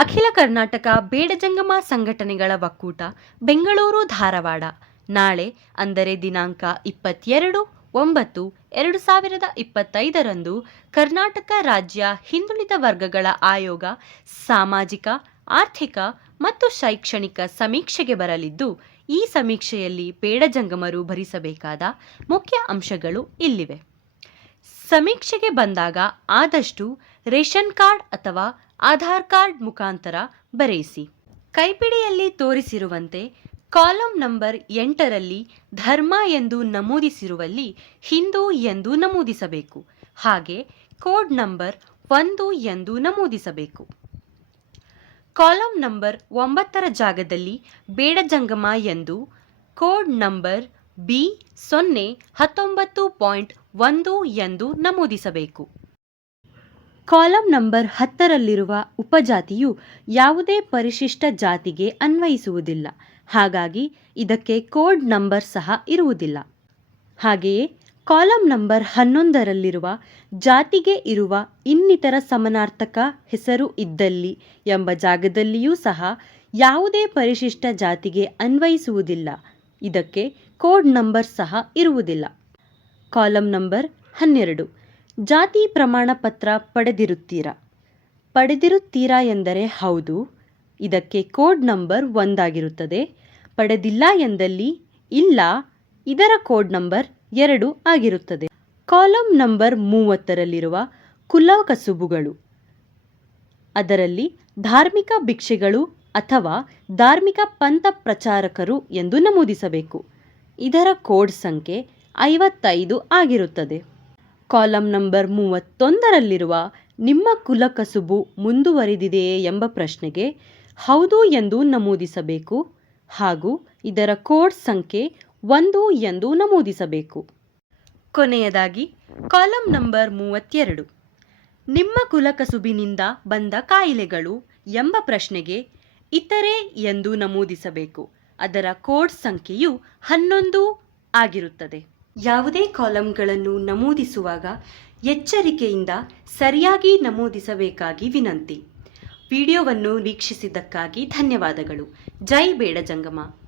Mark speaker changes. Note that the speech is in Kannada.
Speaker 1: ಅಖಿಲ ಕರ್ನಾಟಕ ಬೇಡಜಂಗಮ ಸಂಘಟನೆಗಳ ಒಕ್ಕೂಟ, ಬೆಂಗಳೂರು ಧಾರವಾಡ. ನಾಳೆ, ಅಂದರೆ ದಿನಾಂಕ ಇಪ್ಪತ್ತೆರಡು, ಒಂಬತ್ತು, ಎರಡು ಸಾವಿರದ ಇಪ್ಪತ್ತೈದರಂದು ಕರ್ನಾಟಕ ರಾಜ್ಯ ಹಿಂದುಳಿದ ವರ್ಗಗಳ ಆಯೋಗ ಸಾಮಾಜಿಕ, ಆರ್ಥಿಕ ಮತ್ತು ಶೈಕ್ಷಣಿಕ ಸಮೀಕ್ಷೆಗೆ ಬರಲಿದ್ದು, ಈ ಸಮೀಕ್ಷೆಯಲ್ಲಿ ಬೇಡಜಂಗಮರು ಭರಿಸಬೇಕಾದ ಮುಖ್ಯ ಅಂಶಗಳು ಇಲ್ಲಿವೆ. ಸಮೀಕ್ಷೆಗೆ ಬಂದಾಗ ಆದಷ್ಟು ರೇಷನ್ ಕಾರ್ಡ್ ಅಥವಾ ಆಧಾರ್ ಕಾರ್ಡ್ ಮುಖಾಂತರ ಬರೆಯಿಸಿ. ಕೈಪಿಡಿಯಲ್ಲಿ ತೋರಿಸಿರುವಂತೆ ಕಾಲಂ ನಂಬರ್ ಎಂಟರಲ್ಲಿ ಧರ್ಮ ಎಂದು ನಮೂದಿಸಿರುವಲ್ಲಿ ಹಿಂದೂ ಎಂದು ನಮೂದಿಸಬೇಕು. ಹಾಗೆ ಕೋಡ್ ನಂಬರ್ ಒಂದು ಎಂದು ನಮೂದಿಸಬೇಕು. ಕಾಲಂ ನಂಬರ್ ಒಂಬತ್ತರ ಜಾಗದಲ್ಲಿ ಬೇಡಜಂಗಮ ಎಂದು ಕೋಡ್ ನಂಬರ್ ಬಿ ಸೊನ್ನೆ ಹತ್ತೊಂಬತ್ತು ಪಾಯಿಂಟ್ ಒಂದು ಎಂದು ನಮೂದಿಸಬೇಕು. ಕಾಲಂ ನಂಬರ್ ಹತ್ತರಲ್ಲಿರುವ ಉಪಜಾತಿಯು ಯಾವುದೇ ಪರಿಶಿಷ್ಟ ಜಾತಿಗೆ ಅನ್ವಯಿಸುವುದಿಲ್ಲ. ಹಾಗಾಗಿ ಇದಕ್ಕೆ ಕೋಡ್ ನಂಬರ್ ಸಹ ಇರುವುದಿಲ್ಲ. ಹಾಗೆಯೇ ಕಾಲಂ ನಂಬರ್ ಹನ್ನೊಂದರಲ್ಲಿರುವ ಜಾತಿಗೆ ಇರುವ ಇನ್ನಿತರ ಸಮನಾರ್ಥಕ ಹೆಸರು ಇದ್ದಲ್ಲಿ ಎಂಬ ಜಾಗದಲ್ಲಿಯೂ ಸಹ ಯಾವುದೇ ಪರಿಶಿಷ್ಟ ಜಾತಿಗೆ ಅನ್ವಯಿಸುವುದಿಲ್ಲ. ಇದಕ್ಕೆ ಕೋಡ್ ನಂಬರ್ ಸಹ ಇರುವುದಿಲ್ಲ. ಕಾಲಂ ನಂಬರ್ ಹನ್ನೆರಡು. ಜಾತಿ ಪ್ರಮಾಣ ಪತ್ರ ಪಡೆದಿರುತ್ತೀರಾ? ಪಡೆದಿರುತ್ತೀರಾ ಎಂದರೆ ಹೌದು. ಇದಕ್ಕೆ ಕೋಡ್ ನಂಬರ್ ಒಂದಾಗಿರುತ್ತದೆ. ಪಡೆದಿಲ್ಲ ಎಂದಲ್ಲಿ ಇಲ್ಲ, ಇದರ ಕೋಡ್ ನಂಬರ್ ಎರಡು ಆಗಿರುತ್ತದೆ. ಕಾಲಮ್ ನಂಬರ್ ಮೂವತ್ತರಲ್ಲಿರುವ ಕುಲ ಕಸುಬುಗಳು ಅದರಲ್ಲಿ ಧಾರ್ಮಿಕ ಭಿಕ್ಷೆಗಳು ಅಥವಾ ಧಾರ್ಮಿಕ ಪಂಥ ಪ್ರಚಾರಕರು ಎಂದು ನಮೂದಿಸಬೇಕು. ಇದರ ಕೋಡ್ ಸಂಖ್ಯೆ ಐವತ್ತೈದು ಆಗಿರುತ್ತದೆ. ಕಾಲಂ ನಂಬರ್ ಮೂವತ್ತೊಂದರಲ್ಲಿರುವ ನಿಮ್ಮ ಕುಲಕಸುಬು ಮುಂದುವರಿದಿದೆಯೇ ಎಂಬ ಪ್ರಶ್ನೆಗೆ ಹೌದು ಎಂದು ನಮೂದಿಸಬೇಕು ಹಾಗೂ ಇದರ ಕೋಡ್ ಸಂಖ್ಯೆ ಒಂದು ಎಂದು ನಮೂದಿಸಬೇಕು. ಕೊನೆಯದಾಗಿ, ಕಾಲಂ ನಂಬರ್ ಮೂವತ್ತೆರಡು. ನಿಮ್ಮ ಕುಲಕಸುಬಿನಿಂದ ಬಂದ ಕಾಯಿಲೆಗಳು ಎಂಬ ಪ್ರಶ್ನೆಗೆ ಇತರೆ ಎಂದು ನಮೂದಿಸಬೇಕು. ಅದರ ಕೋಡ್ ಸಂಖ್ಯೆಯು ಹನ್ನೊಂದು ಆಗಿರುತ್ತದೆ. ಯಾವುದೇ ಕಾಲಂಗಳನ್ನು ನಮೂದಿಸುವಾಗ ಎಚ್ಚರಿಕೆಯಿಂದ ಸರಿಯಾಗಿ ನಮೂದಿಸಬೇಕಾಗಿ ವಿನಂತಿ. ವಿಡಿಯೋವನ್ನು ವೀಕ್ಷಿಸಿದ್ದಕ್ಕಾಗಿ ಧನ್ಯವಾದಗಳು. ಜೈ ಬೇಡಜಂಗಮ.